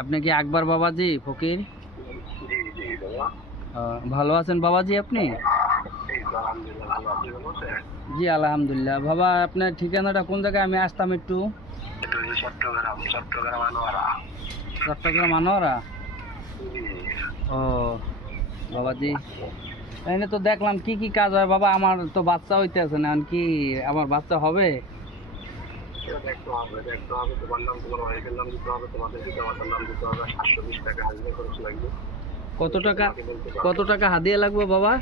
আপনি কি আকবর বাবাজি ফকির? ভালো আছেন বাবাজি আপনি? জি আলহামদুলিল্লাহ। বাবা আপনার ঠিকানাটা কোন জায়গায়, আমি আসতাম একটু। চট্টগ্রাম আনোয়ারা। ও বাবাজি, এখানে তো দেখলাম কি কি কাজ হয় বাবা। আমার তো বাচ্চা হইতে আছে না, কি আমার বাচ্চা হবে? কত টাকা, কত টাকা হাদিয়া লাগবে বাবা?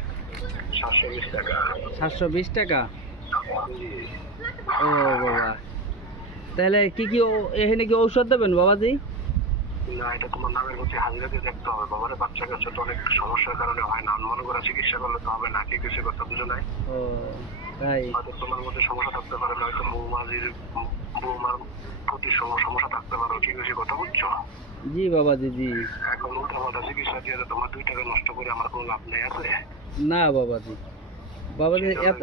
720 টাকা। ও বাবা, তাহলে কি কি এখানে কি ঔষধ দেবেন বাবাজি? না, এটা তোমার নামের মধ্যে হাজিরা দিয়ে দেখতে হবে বাবার। বাচ্চা কাচ্চা তো অনেক সমস্যার কারণে হয় না, মনে করে চিকিৎসা করলে তো হবে না। কি কিছু কথা বুঝো নাই? ও তাই? হয়তো তোমার মধ্যে সমস্যা থাকতে পারে, হয়তো বৌমার প্রতি সমস্যা থাকতে পারে। কি কিছু কথা বুঝছো? জি বাবাজি জি। এখন উল্টা পাল্টা চিকিৎসা দিয়ে তোমার 2 টাকা নষ্ট করে আমার কোনো লাভ নেই আছে। না বাবাজি, বাবাজি এত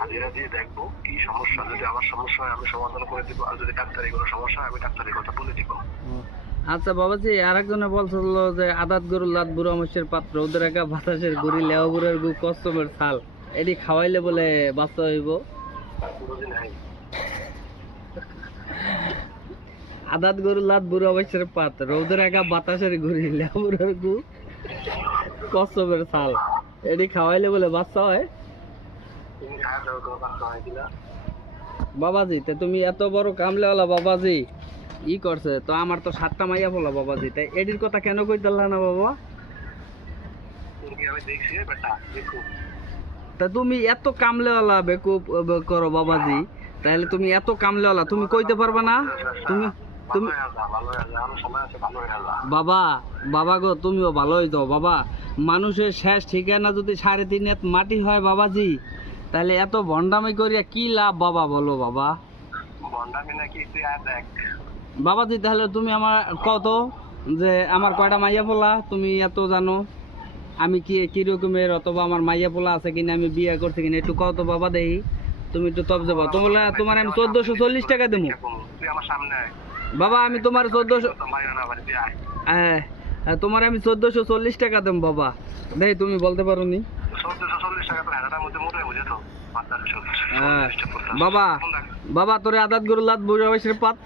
হাজিরা দিয়ে দেখবো কি সমস্যা। যদি আমার সমস্যা হয় আমি সমাধান করে দিব, আর যদি ডাক্তারি কোনো সমস্যা হয় আমি ডাক্তারি কথা বলে দিব। আচ্ছা বাবাজি, আরেকজনে বলছিল যে আদাত গরুর লাত বুড়ো মশের পাত্র, ওদের একা বাতাসের গুড়ি লেওয়া বুড়ের গু কষ্টমের ছাল, এটি খাওয়াইলে বলে বাচ্চা হইব। আদাত গরুর লাত বুড়ো মশের পাত্র, রোদের একা বাতাসের গুড়ি লেওয়া বুড়ের গু কষ্টমের ছাল, এটি খাওয়াইলে বলে বাচ্চা হয়। বাবাজি তা তুমি এত বড় কামলেওয়ালা বাবাজি ই করছে তো, আমার তো 7টা মাইয়া বলা বাবাজি, তাই এটির কথা কেন কই দিলা না বাবা? তা তুমি এত কামলেওয়ালা বেকুব করো বাবাজি, তাহলে তুমি এত কামলেওয়ালা তুমি কইতে পারবা না? তুমি তুমি বাবা, বাবা গো তুমিও ভালো হয়ে যাও বাবা। মানুষের শেষ ঠিকানা যদি 3.5 হাত মাটি হয় বাবাজি, তাহলে এত ভণ্ডামি করিয়া কি লাভ বাবা, বলো বাবা? বাবাজি তাহলে তুমি আমার কত যে আমার কয়টা মাইয়া পোলা তুমি এত জানো, আমি কি কিরকমের, অথবা আমার মাইয়া পোলা আছে কিনা, আমি বিয়ে করছি কিনা একটু কত বাবা দেই। তুমি একটু তব যাবা, তোমার আমি 1440 টাকা দেবো বাবা। আমি তোমার 1400, হ্যাঁ তোমার আমি 1440 টাকা দেবো বাবা। দেই তুমি বলতে পারো নি? হ্যাঁ বাবা, বাবা তোরে আদাত গরু লাত বুড়া বয়সের পাত